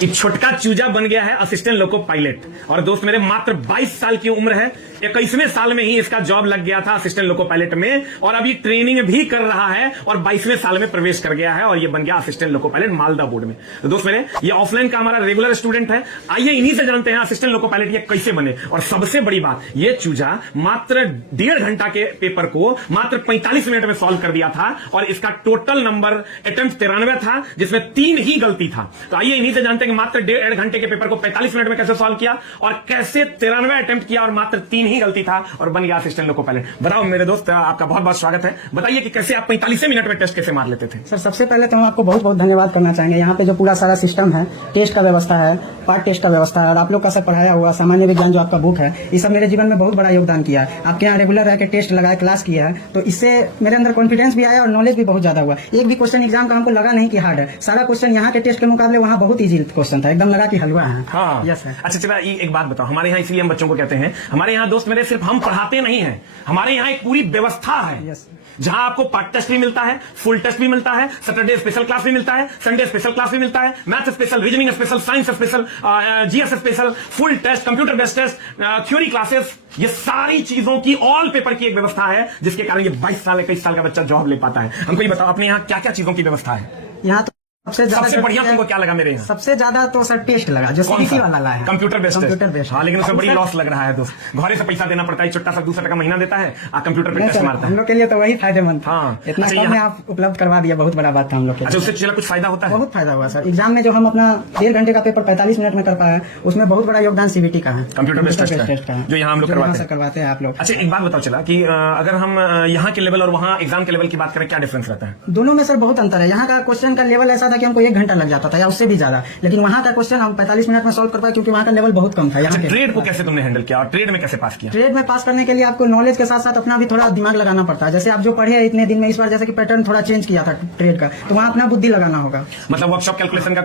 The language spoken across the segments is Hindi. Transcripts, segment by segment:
कि छोटका चूजा बन गया है असिस्टेंट लोको पायलट। और दोस्त मेरे मात्र 22 साल की उम्र है, 21वें साल में ही इसका जॉब लग गया था असिस्टेंट लोको पायलट में, और अभी ट्रेनिंग भी कर रहा है और 22वें साल में प्रवेश कर गया है और ये बन गया assistant loco pilot Malda board में। तो दोस्त मेरे ये ऑफलाइन का हमारा रेगुलर स्टूडेंट है। आइए इन्हीं से जानते हैं असिस्टेंट लोको पायलट ये कैसे बने। और सबसे बड़ी बात, ये चूजा मात्र 1.5 घंटा के पेपर को मात्र 45 मिनट में सॉल्व कर दिया था और इसका टोटल नंबर अटेम्प्ट 93 था, जिसमें 3 ही गलती था। तो आइए इन्हीं से जानते हैं कि मात्र 1.5 घंटे के पेपर को 45 मिनट में कैसे सॉल्व किया और कैसे 93 अटेम्प्ट किया और मात्र 3 ही गलती था और बन गया असिस्टेंट लोको पायलट। बताओ मेरे दोस्त, आपका बहुत बहुत स्वागत है। बताइए कि कैसे आप 45 मिनट में टेस्ट कैसे मार लेते थे। सर सबसे पहले तो हम आपको बहुत बहुत धन्यवाद करना चाहेंगे। यहाँ पे जो पूरा सारा सिस्टम है, टेस्ट का व्यवस्था है, पार्ट टेस्ट का व्यवस्था है और आप लोग का सब पढ़ाया हुआ सामान्य विज्ञान जो आपका बुक है, ये सब मेरे जीवन में बहुत बड़ा योगदान किया है। आपके यहाँ रेगुलर रह के टेस्ट लगाए, क्लास किया है, तो इससे मेरे अंदर कॉन्फिडेंस भी आया और नॉलेज भी बहुत ज्यादा हुआ। एक भी क्वेश्चन एग्जाम का हमको लगा नहीं कि हार्ड है। सारा क्वेश्चन यहाँ के टेस्ट के मुकाबले वहाँ बहुत ईजी क्वेश्चन था, एकदम लगा कि हलवा है। हाँ यस सर। अच्छा चला, एक बात बताओ, हमारे यहाँ इसलिए हम बच्चों को कहते हैं, हमारे यहाँ दोस्त मेरे सिर्फ हम पढ़ाते नहीं है, हमारे यहाँ एक पूरी व्यवस्था है। यस। जहां आपको पार्ट टेस्ट भी मिलता है, फुल टेस्ट भी मिलता है, सैटरडे स्पेशल क्लास भी मिलता है, संडे स्पेशल क्लास भी मिलता है, math special, reasoning special, science special, GS special, full test, computer based test, theory classes, ये सारी चीजों की ऑल पेपर की एक व्यवस्था है, जिसके कारण ये 22 साल 21 साल का बच्चा जॉब ले पाता है। हमको ये बताओ अपने यहाँ क्या क्या चीजों की व्यवस्था है। यहाँ तो सबसे बढ़िया तुमको क्या लगा मेरे यहाँ? सबसे ज्यादा तो सर टेस्ट लगा, जो सीबीसी वाला ला है, कंप्यूटर बेस्ड। Computer based. हाँ, लेकिन उसमें बड़ी लॉस लग रहा है दोस्त। घर से पैसा देना पड़ता है, छोटा सा 200 टका महीना देता है, कंप्यूटर पे टेस्ट मारता है। हम लोग के लिए तो वही फायदेमंद था। हाँ। इतना कम में आप उपलब्ध करवा दिया, बहुत बड़ा बात था हम लोग के लिए। अच्छा, उससे चला कुछ फायदा होता है? बहुत फायदा हुआ सर। एग्जाम में जो हम अपना 1.5 घंटे का पेपर 45 मिनट में कर पाए, उसमें बहुत बड़ा योगदान सीबीटी का है, कंप्यूटर बेस्ड टेस्ट का, जो यहाँ हम लोग करवाते हैं आप लोग। अच्छा एक बात बताओ चला कि अगर हम यहाँ के लेवल और वहाँ एग्जाम के लेवल की बात करें, क्या डिफरेंस रहता है? दोनों में सर बहुत अंतर है। यहाँ का क्वेश्चन का लेवल ऐसा था कि हमको 1 घंटा लग जाता था या उससे भी ज्यादा, लेकिन वहाँ का क्वेश्चन हम 45 मिनट में सॉल्व कर पाए, क्योंकि वहाँ का लेवल बहुत कम था। यहाँ ट्रेड को कैसे तुमने हैंडल किया और ट्रेड में कैसे पास किया? ट्रेड में पास करने के लिए आपको नॉलेज के साथ साथ अपना भी थोड़ा दिमाग लगाना पड़ता है। जैसे आप जो पढ़े इतने दिन में, इस बार जैसे कि पैटर्न थोड़ा चेंज किया था ट्रेड का, तो वहाँ अपना बुद्धि लगाना होगा। मतलब वर्कशॉप कैलकुलेशन का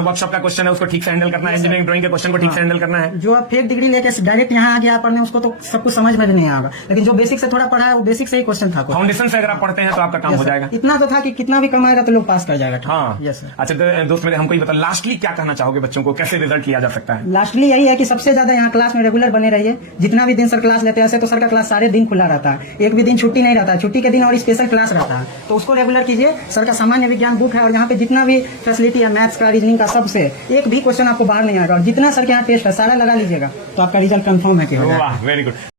वर्कशॉप का क्वेश्चन है, उसको ठीक से हैंडल करना है, इंजीनियरिंग ड्राइंग के क्वेश्चन को ठीक से हैंडल करना है। जो आप फेक डिग्री लेके डायरेक्ट यहाँ आ गया पढ़ने, उसको तो सब कुछ समझ में भी नहीं आएगा, लेकिन जो बेसिक से थोड़ा पढ़ा है वो बेसिक से ही क्वेश्चन था। फाउंडेशन से अगर आप पढ़ते हैं तो आपका काम हो जाएगा। इतना तो था कि कितना भी कमाएगा तो लोग पास कर जाएगा। हाँ यस सर। अच्छा दोस्त मेरे, हमको ये बताओ लास्टली क्या कहना चाहोगे बच्चों को, कैसे रिजल्ट किया जा सकता है? लास्टली यही है कि सबसे ज्यादा यहाँ क्लास में रेगुलर बने रहिए। जितना भी दिन सर क्लास लेते हैं, ऐसे तो सर का क्लास सारे दिन खुला रहता है, एक भी दिन छुट्टी नहीं रहता है। छुट्टी के दिन और स्पेशल क्लास रहता है, तो उसको रेगुलर कीजिए। सर का सामान्य विज्ञान बुक है और यहाँ पे जितना भी फैसिलिटी है, मैथ्स का, रीजनिंग का, सबसे एक भी क्वेश्चन आपको बाहर नहीं आएगा। और जितना सर के यहाँ टेस्ट है सारा लगा लीजिएगा, तो आपका रिजल्ट कंफर्म है कि होगा। Very good.